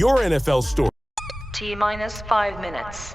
your NFL story. T minus 5 minutes.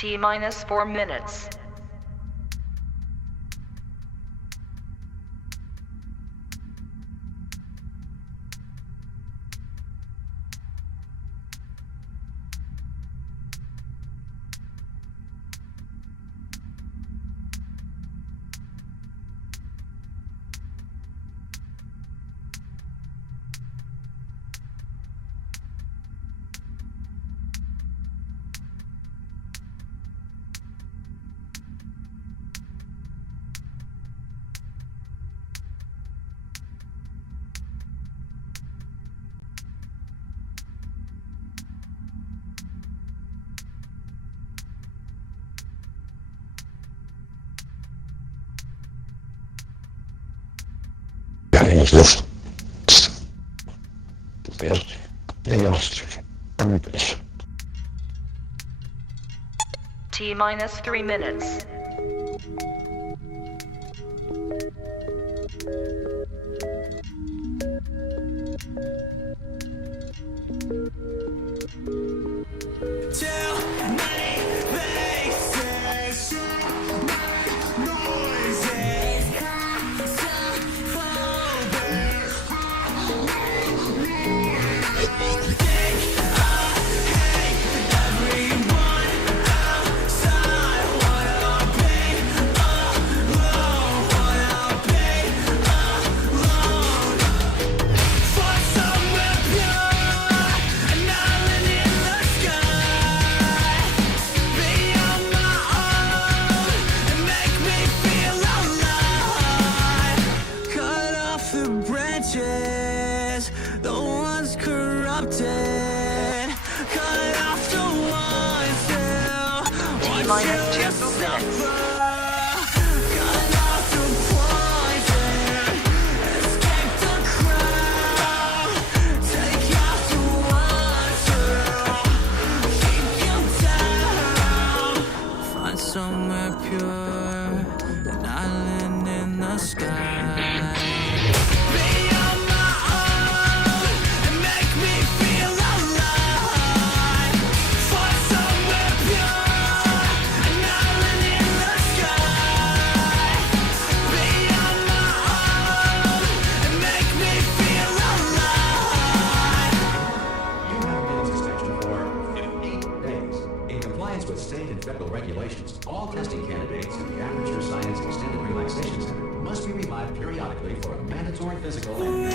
T minus 4 minutes. Los de los hombres. T minus 3 minutes. The ones corrupted, cut off the ones who T minus 2 minutes. cut off the poison, escape the crowd, take out the ones who keep you down. Find somewhere pure, an island in the sky. With state and federal regulations, all testing candidates in the Aperture Science Extended Relaxation Center must be revived periodically for a mandatory physical and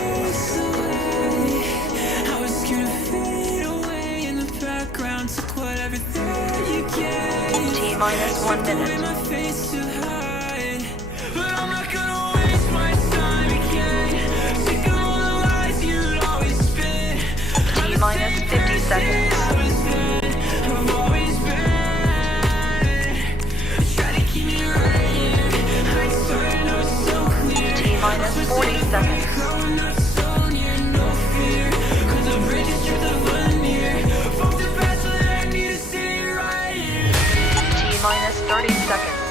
I was scared to fade away in the background, took what everything you gave. T minus 1 minute. My face to hide, but I'm not gonna waste my time again. Sick of all the lies you'd always spin. T minus 50 seconds. Minus 40 seconds. T minus 30 seconds.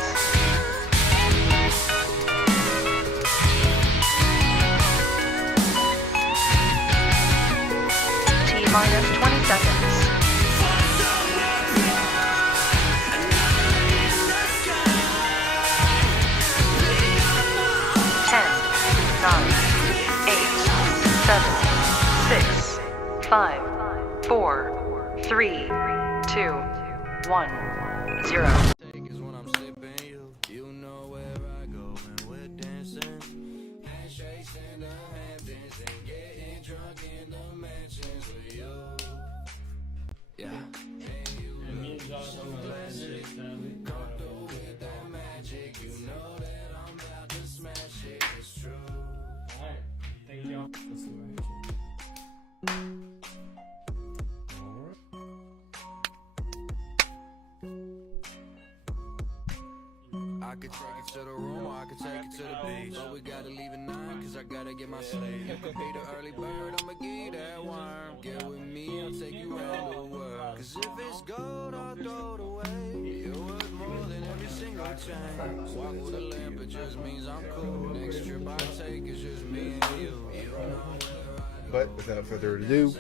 T minus 20 seconds. 2, 1, 0. Is when I'm slipping you. You know where I go when we're dancing. Handshakes in the Hamptons and getting drunk in the mansions with you. Yeah. And me and Josh on my last shit, family. With that magic, you know that I'm about to smash it. It's true. Alright. Thank y'all. Let's do it. I could take it to the room or I could take it to the beach. But we gotta leave at 9 cause I gotta get my sleep. You could be the early bird, I'ma give you that worm. Get with me, I'll take you around the world. Cause if it's gold, I'll throw it away. You're worth more than every single chain. Walk with a lamp, it just means I'm cool. Next trip I take is just me and you. You know where I But without further ado,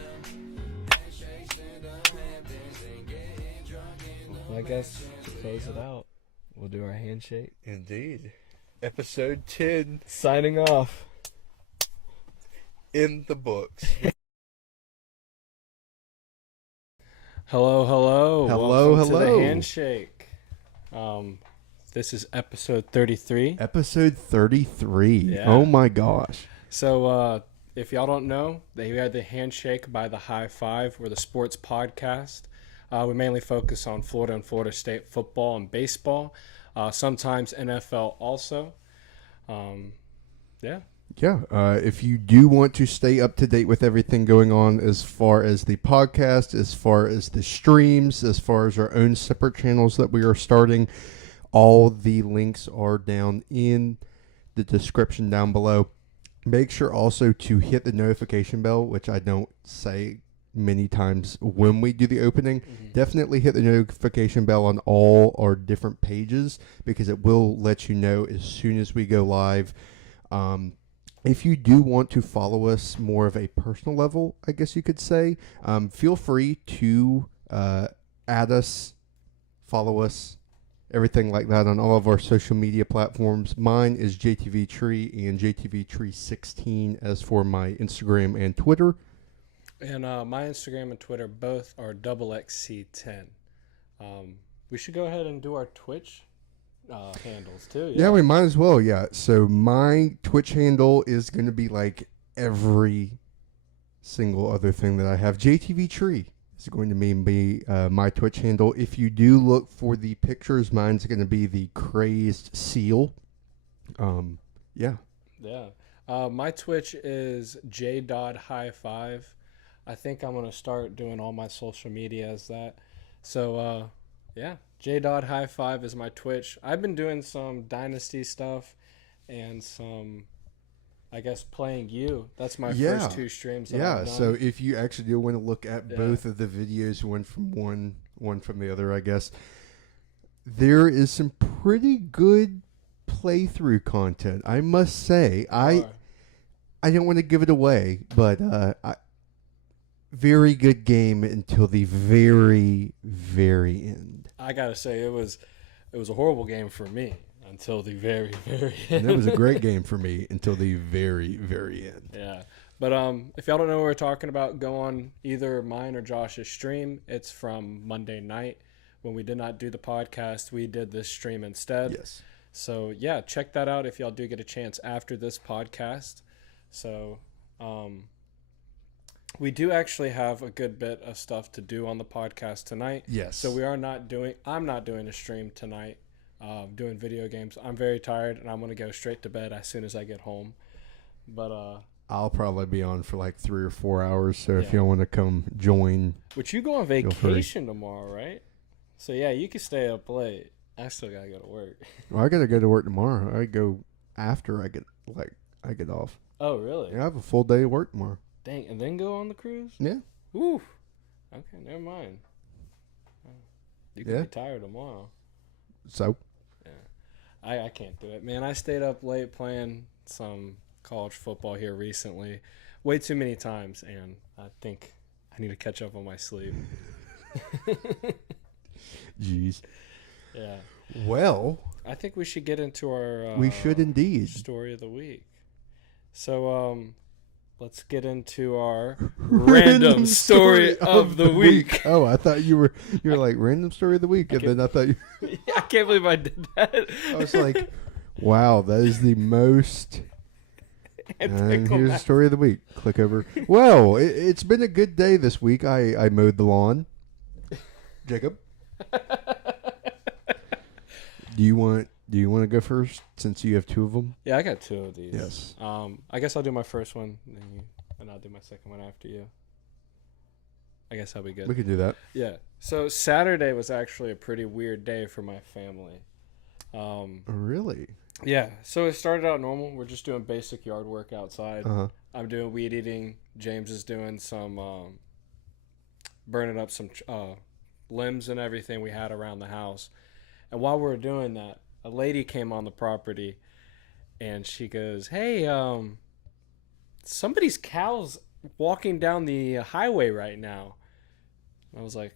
Well, I guess to close it out, we'll do our handshake. indeed, episode 10 Signing off. in the books. Hello, hello. Hello, Welcome to hello. the handshake. This is episode 33. Episode 33. Yeah. Oh my gosh. So, if y'all don't know, we had the handshake by the High Five. We're the sports podcast. We mainly focus on Florida and Florida State football and baseball. Sometimes NFL also. Yeah. Yeah, if you do want to stay up to date with everything going on as far as the podcast, as far as the streams, as far as our own separate channels that we are starting, all the links are down in the description down below. Make sure also to hit the notification bell, which I don't say many times when we do the opening. Definitely hit the notification bell on all our different pages because it will let you know as soon as we go live. If you do want to follow us more of a personal level, I guess you could say, feel free to add us, follow us, everything like that on all of our social media platforms. Mine is JTVTree and JTVTree16 as for my Instagram and Twitter. And my Instagram and Twitter both are XXC10. We should go ahead and do our Twitch handles too. Yeah, we might as well. Yeah. So my Twitch handle is going to be like every single other thing that I have. JTVTree is going to be my Twitch handle. If you do look for the pictures, mine's going to be the crazed seal. Yeah. Yeah. My Twitch is j.high5. I think I'm going to start doing all my social media as that. So, yeah, j.high5 is my Twitch. I've been doing some Dynasty stuff and some, I guess, playing you. That's my first 2 streams that I've done. So if you actually do want to look at both of the videos, one from one from the other, I guess, there is some pretty good playthrough content, I must say. I don't want to give it away, but very good game until the very, very end. I gotta say, it was a horrible game for me until the very, very And end. it was a great game for me until the very, very end. Yeah. But if y'all don't know what we're talking about, go on either mine or Josh's stream. It's from Monday night. When we did not do the podcast, we did this stream instead. Yes. So, yeah, check that out if y'all do get a chance after this podcast. So, we do actually have a good bit of stuff to do on the podcast tonight. Yes. So I'm not doing a stream tonight, doing video games. I'm very tired, and I'm going to go straight to bed as soon as I get home. But, I'll probably be on for like 3 or 4 hours, so if Yeah. y'all want to come join. but you go on free. vacation tomorrow, right? So, yeah, you can stay up late. I still got to go to work. Well, I got to go to work tomorrow. I go after I get off. Oh, really? Yeah, I have a full day of work tomorrow. Dang, and then go on the cruise? Yeah. Ooh. Okay, never mind. You could Yeah. be tired tomorrow. So, I can't do it, man. I stayed up late playing some college football here recently, way too many times, and I think I need to catch up on my sleep. jeez. Yeah, Well, I think we should get into our we should indeed. story of the week. So, let's get into our random story of the week. Oh, I thought you were like random story of the week, and then I thought you. I can't believe I did that. I was like, wow, that is the most. And here's the story of the week. Click over. Well, it's been a good day this week. I mowed the lawn. Jacob, do you want to go first since you have two of them? Yeah, I got two of these. Yes. I guess I'll do my first one, and I'll do my second one after you. I guess that'll be good. We can do that. Yeah. So Saturday was actually a pretty weird day for my family. Really? Yeah. So it started out normal. We're just doing basic yard work outside. Uh-huh. I'm doing weed eating. James is doing some burning up some limbs and everything we had around the house. And while we were doing that, a lady came on the property, and she goes, "Hey, somebody's cow's walking down the highway right now." I was like,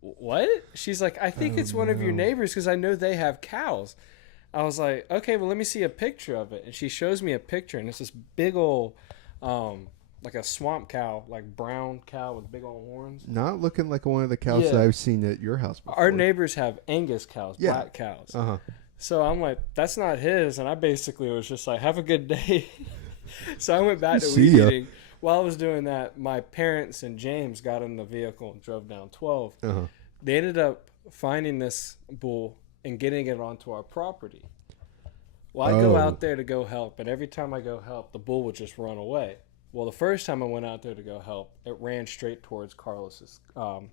"What?" She's like, "I think it's one of your neighbors because I know they have cows." I was like, "Okay, well, let me see a picture of it." And she shows me a picture, and it's this big old, like a swamp cow, like brown cow with big old horns. Not looking like one of the cows that I've seen at your house before. Our neighbors have Angus cows, black cows. Uh-huh. So I'm like, that's not his. And I basically was just like, have a good day. So I went back to weed eating. While I was doing that, my parents and James got in the vehicle and drove down 12. Uh-huh. They ended up finding this bull and getting it onto our property. Well, I go out there to go help, and every time I go help, the bull would just run away. Well, the first time I went out there to go help, it ran straight towards Carlos's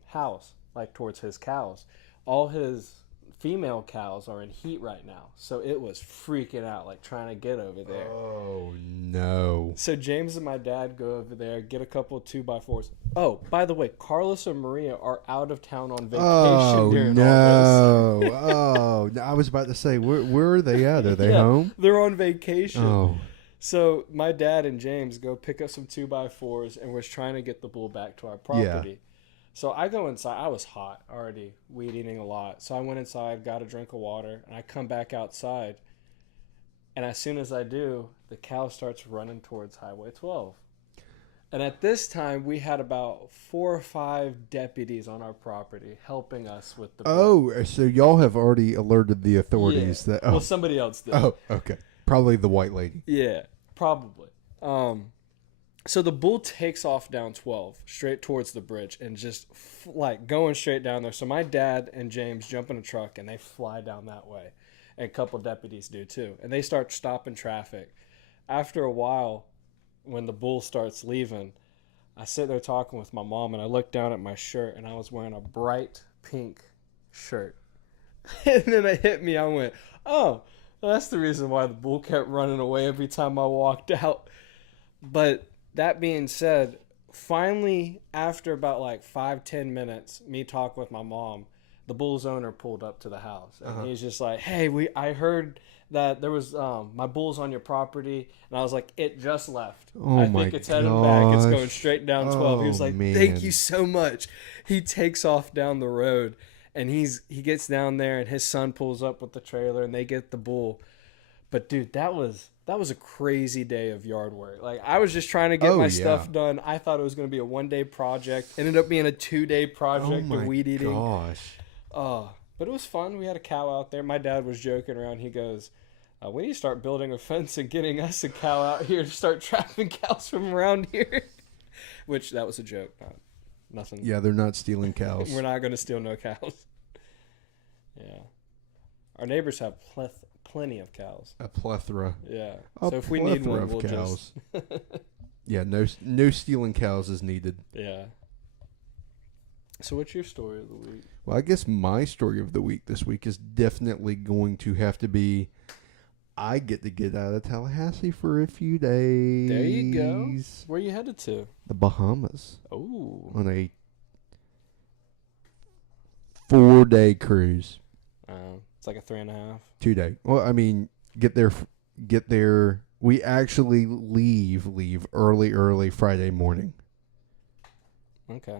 house, like towards his cows. All his female cows are in heat right now, so it was freaking out, like trying to get over there. Oh, no. So James and my dad go over there, get a couple of 2x4s. Oh, by the way, Carlos and Maria are out of town on vacation during all this. Oh, no. I was about to say, where are they at? Are they home? They're on vacation. Oh. So my dad and James go pick up some 2x4s, and we're trying to get the bull back to our property. Yeah. So I go inside. I was hot already, weed eating a lot. So I went inside, got a drink of water, and I come back outside. And as soon as I do, the cow starts running towards Highway 12. And at this time, we had about 4 or 5 deputies on our property helping us with the bull. Oh, so y'all have already alerted the authorities that... Oh. Well, somebody else did. Oh, okay. Probably the white lady. Yeah, probably. So the bull takes off down 12, straight towards the bridge, and just like going straight down there. So my dad and James jump in a truck, and they fly down that way. And a couple deputies do too. And they start stopping traffic. After a while, when the bull starts leaving, I sit there talking with my mom, and I look down at my shirt, and I was wearing a bright pink shirt. And then it hit me. I went, oh, that's the reason why the bull kept running away every time I walked out. But that being said, finally, after about like 5-10 minutes, me talking with my mom, the bull's owner pulled up to the house. And he's just like, hey, I heard that there was my bull's on your property. And I was like, it just left. I think it's heading back. It's going straight down 12. He was like, thank you so much. He takes off down the road, and he gets down there, and his son pulls up with the trailer, and they get the bull. But dude, that was a crazy day of yard work. Like, I was just trying to get my stuff done. I thought it was going to be a 1-day project. Ended up being a 2-day project of weed eating. Gosh. But it was fun. We had a cow out there. My dad was joking around. He goes, we need to start building a fence and getting us a cow out here to start trapping cows from around here. Which, that was a joke. Nothing. Yeah, they're not stealing cows. We're not going to steal no cows. Yeah. Our neighbors have plenty of cows. A plethora. Yeah. So if we need one, we'll cows. just... Yeah, no stealing cows is needed. Yeah. So what's your story of the week? Well, I guess my story of the week this week is definitely going to have to be I get to get out of Tallahassee for a few days. There you go. Where are you headed to? The Bahamas. Oh. On a 4-day cruise. It's like a 3.5. 2-day. Well, I mean, get there. We actually leave early Friday morning. Okay.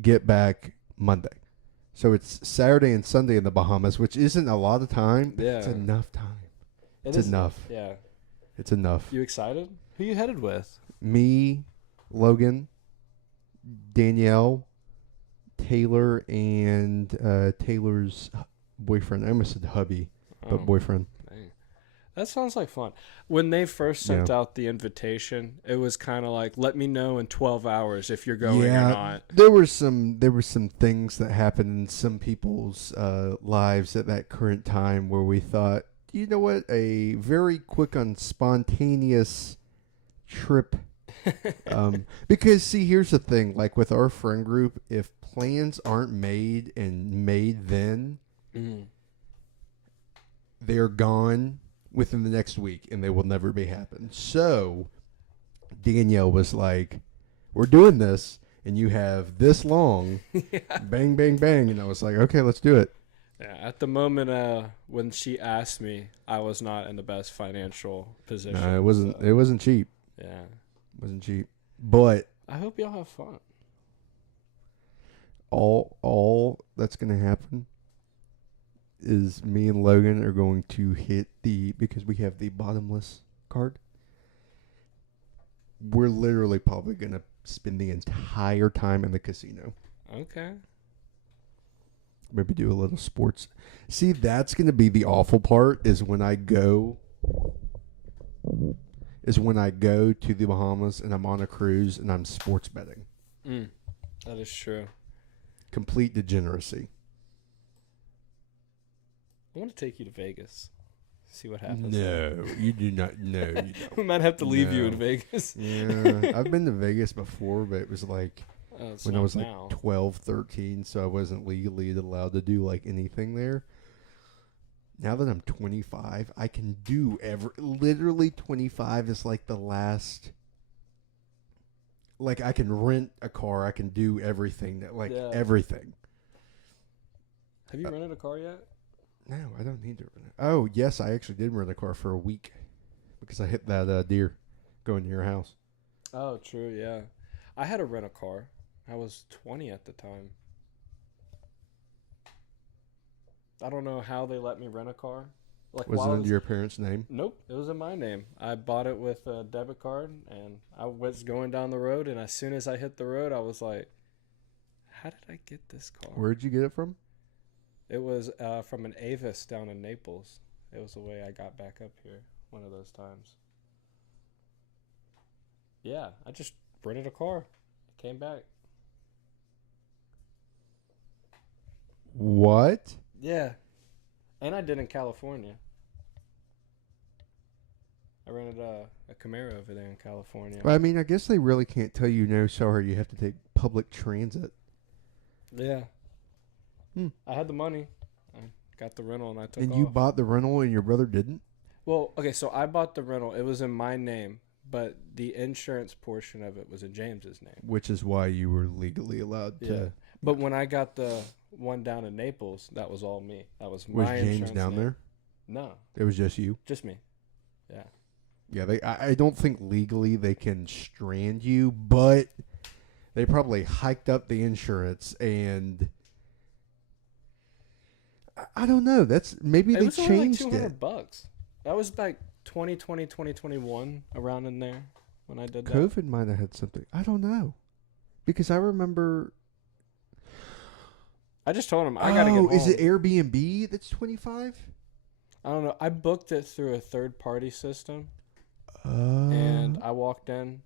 Get back Monday. So it's Saturday and Sunday in the Bahamas, which isn't a lot of time. But it's enough time. It's enough. Yeah. It's enough. You excited? Who you headed with? Me, Logan, Danielle, Taylor, and Taylor's boyfriend. I almost said hubby, but boyfriend. Dang. That sounds like fun. When they first sent out the invitation, it was kind of like, let me know in 12 hours if you're going or not. There were some things that happened in some people's lives at that current time where we thought, you know what, a very quick and spontaneous trip. Because see, here's the thing, like with our friend group, if plans aren't made and made then, they're gone within the next week and they will never be happen. So Danielle was like, we're doing this and you have this long. Bang, bang, bang. And I was like, okay, let's do it. Yeah, at the moment when she asked me, I was not in the best financial position. No, it wasn't cheap. Yeah. Wasn't cheap. But I hope y'all have fun. All that's gonna happen is me and Logan are going to hit because we have the bottomless card. We're literally probably gonna spend the entire time in the casino. Okay. Maybe do a little sports. See, that's gonna be the awful part is when I go to the Bahamas and I'm on a cruise and I'm sports betting. That is true. Complete degeneracy. I want to take you to Vegas. See what happens. No, you do not. No, you don't. We might have to leave you in Vegas. Yeah, I've been to Vegas before, but it was like when I was like 12, 13, so I wasn't legally allowed to do like anything there. Now that I'm 25, I can do literally 25 is like the last. Like I can rent a car, I can do everything everything. Have you rented a car yet? No, I don't need to rent it. Oh, yes, I actually did rent a car for a week because I hit that deer going to your house. Oh, true, yeah. I had to rent a car. I was 20 at the time. I don't know how they let me rent a car. Like, was it under your parents' name? Nope, it was in my name. I bought it with a debit card, and I was going down the road, and as soon as I hit the road, I was like, how did I get this car? Where'd you get it from? It was from an Avis down in Naples. It was the way I got back up here one of those times. Yeah, I just rented a car. Came back. What? Yeah. And I did in California. I rented a Camaro over there in California. I mean, I guess they really can't tell you, no, sorry, you have to take public transit. Yeah. I had the money. I got the rental and I took off. And you bought the rental and your brother didn't? Well, okay, so I bought the rental. It was in my name, but the insurance portion of it was in James's name. Which is why you were legally allowed to. Yeah. But when I got the one down in Naples, that was all me. That was my insurance. Was James down name. there? No. It was just you? Just me. Yeah. Yeah, I don't think legally they can strand you, but they probably hiked up the insurance and I don't know. That's maybe they changed only like it. $200. That was like 2020, 2021, around in there when I did that. COVID might have had something. I don't know. Because I remember. I just told him I got to get home. Is it Airbnb that's 25? I don't know. I booked it through a third-party system. And I walked in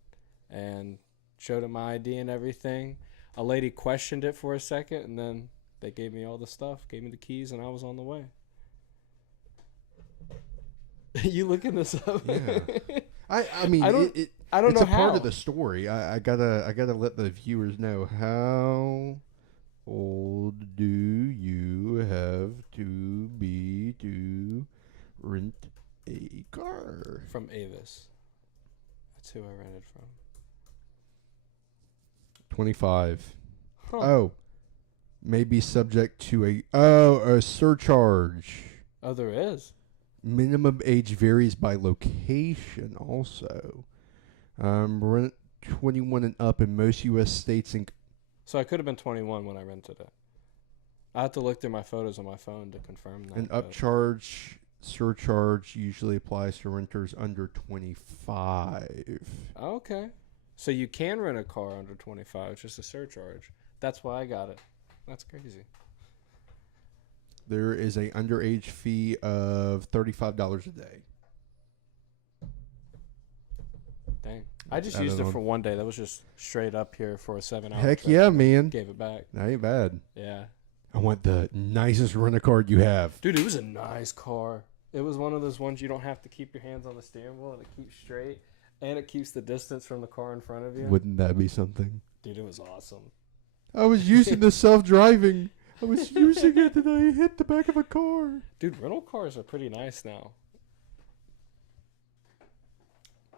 and showed him my ID and everything. A lady questioned it for a second, and then they gave me all the stuff, gave me the keys, and I was on the way. You looking this up? Yeah. I mean, I don't know it's a how. part of the story. I gotta let the viewers know how old do you have to be to rent a car? From Avis. That's who I rented from. 25. Huh. Oh. May be subject to a surcharge. Oh, there is. Minimum age varies by location also. Rent 21 and up in most U.S. states. So I could have been 21 when I rented it. I have to look through my photos on my phone to confirm that. An surcharge usually applies to renters under 25. Okay. So you can rent a car under 25. It's just a surcharge. That's why I got it. That's crazy. There is a underage fee of $35 a day. Dang. I just used it for one day. That was just straight up here for a 7-hour Heck trip. yeah, man. Gave it back. That ain't bad. Yeah. I want the nicest rent-a-car you have. Dude, it was a nice car. It was one of those ones you don't have to keep your hands on the steering wheel, and it keeps straight, and it keeps the distance from the car in front of you. Wouldn't that be something? Dude, it was awesome. I was using the self-driving. I was using it and I hit the back of a car. Dude, rental cars are pretty nice now.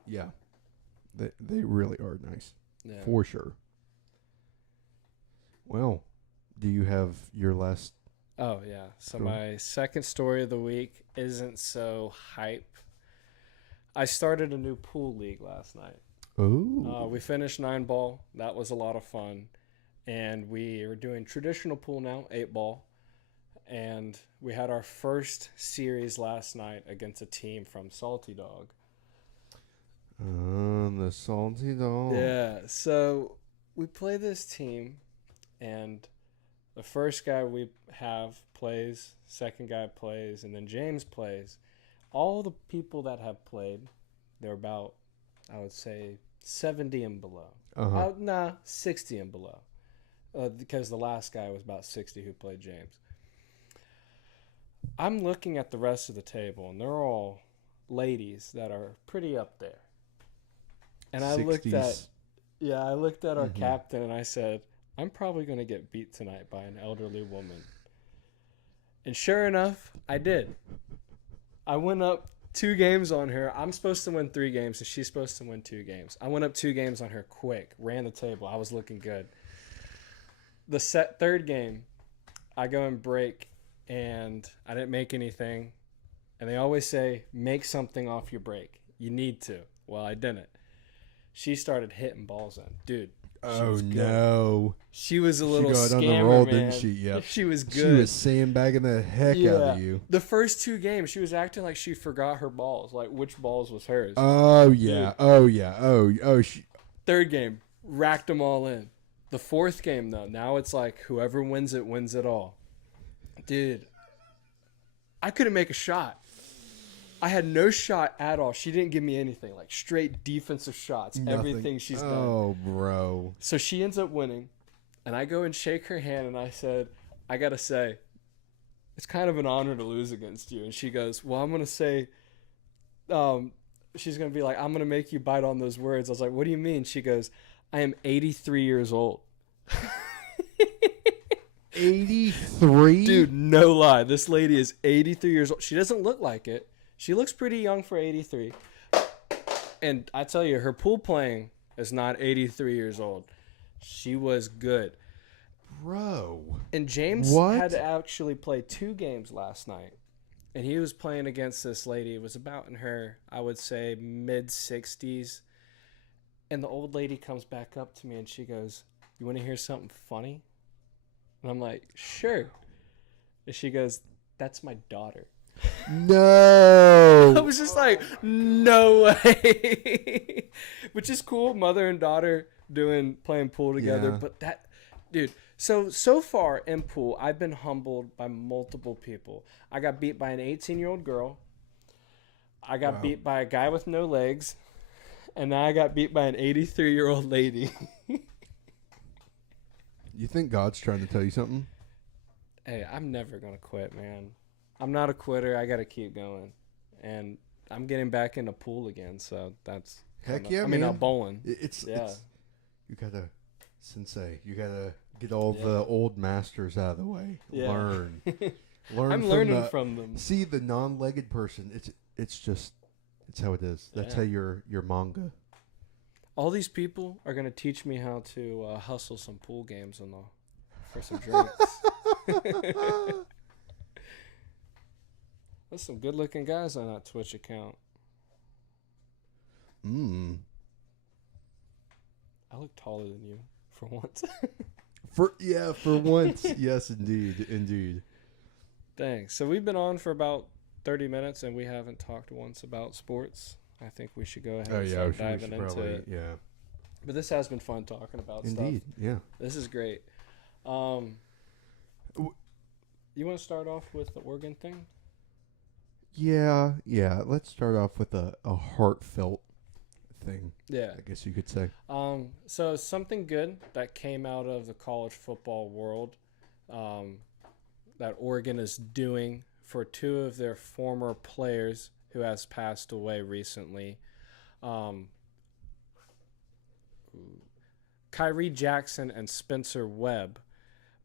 Yeah. They really are nice. Yeah. For sure. Well, do you have your last... Oh, yeah. So Cool. my second story of the week isn't so hype. I started a new pool league last night. Oh. We finished 9-ball. That was a lot of fun. And we are doing traditional pool now, 8-ball. And we had our first series last night against a team from Salty Dog. The Salty Dog. Yeah, so we play this team, and the first guy we have plays, second guy plays, and then James plays. All the people that have played, they're about, I would say, 70 and below. Uh-huh. 60 and below. Because the last guy was about 60 who played James. I'm looking at the rest of the table, and they're all ladies that are pretty up there. And I looked at our captain, and I said, I'm probably going to get beat tonight by an elderly woman. And sure enough, I did. I went up 2 games on her. I'm supposed to win 3 games, and she's supposed to win 2 games. I went up 2 games on her quick, ran the table. I was looking good. The third game, I go and break, and I didn't make anything. And they always say, make something off your break. You need to. Well, I didn't. She started hitting balls in. Dude. Oh, no. She was a little got scammer, on the roll, man. didn't she? Yep. She was good. She was sandbagging the heck out of you. The first 2 games, she was acting like she forgot her balls, like which balls was hers. Oh, yeah. Dude. Oh, yeah. Oh, Third game, racked them all in. The fourth game, though, now it's like whoever wins it all. Dude, I couldn't make a shot. I had no shot at all. She didn't give me anything. Like straight defensive shots. Nothing. Everything she's done. Oh, bro. So she ends up winning. And I go and shake her hand and I said, I got to say, it's kind of an honor to lose against you. And she goes, well, I'm going to say, she's going to be like, I'm going to make you bite on those words. I was like, what do you mean? She goes, I am 83 years old. 83? Dude, no lie. This lady is 83 years old. She doesn't look like it. She looks pretty young for 83. And I tell you, her pool playing is not 83 years old. She was good. Bro. And James had to actually play 2 games last night. And he was playing against this lady. It was about in her, I would say, mid-60s. And the old lady comes back up to me and she goes, you want to hear something funny? And I'm like, sure. And she goes, that's my daughter. No. I was just like, no way. Which is cool, mother and daughter playing pool together. Yeah. But that, dude, so far in pool, I've been humbled by multiple people. I got beat by an 18-year-old girl. I got beat by a guy with no legs. And now I got beat by an 83-year-old lady. You think God's trying to tell you something? Hey, I'm never going to quit, man. I'm not a quitter. I got to keep going. And I'm getting back into pool again, so that's... Heck yeah, man. I mean, not bowling. It's you got to, sensei, you got to get all the old masters out of the way. Yeah. Learn I'm learning from them. See, the non-legged person, it's how it is. That's how your manga. All these people are going to teach me how to hustle some pool games for some drinks. There's some good-looking guys on that Twitch account. I look taller than you, for once. For once. Yes, indeed. Dang. So we've been on for about 30 minutes, and we haven't talked once about sports. I think we should go ahead and start diving into it. Yeah. But this has been fun talking about Indeed, stuff. yeah. This is great. You want to start off with the organ thing? Yeah. Let's start off with a heartfelt thing. Yeah. I guess you could say. So something good that came out of the college football world that Oregon is doing for two of their former players who has passed away recently. Kyrie Jackson and Spencer Webb.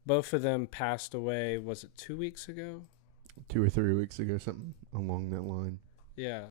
Both of them passed away, was it 2 weeks ago? 2 or 3 weeks ago, something along that line. Yeah.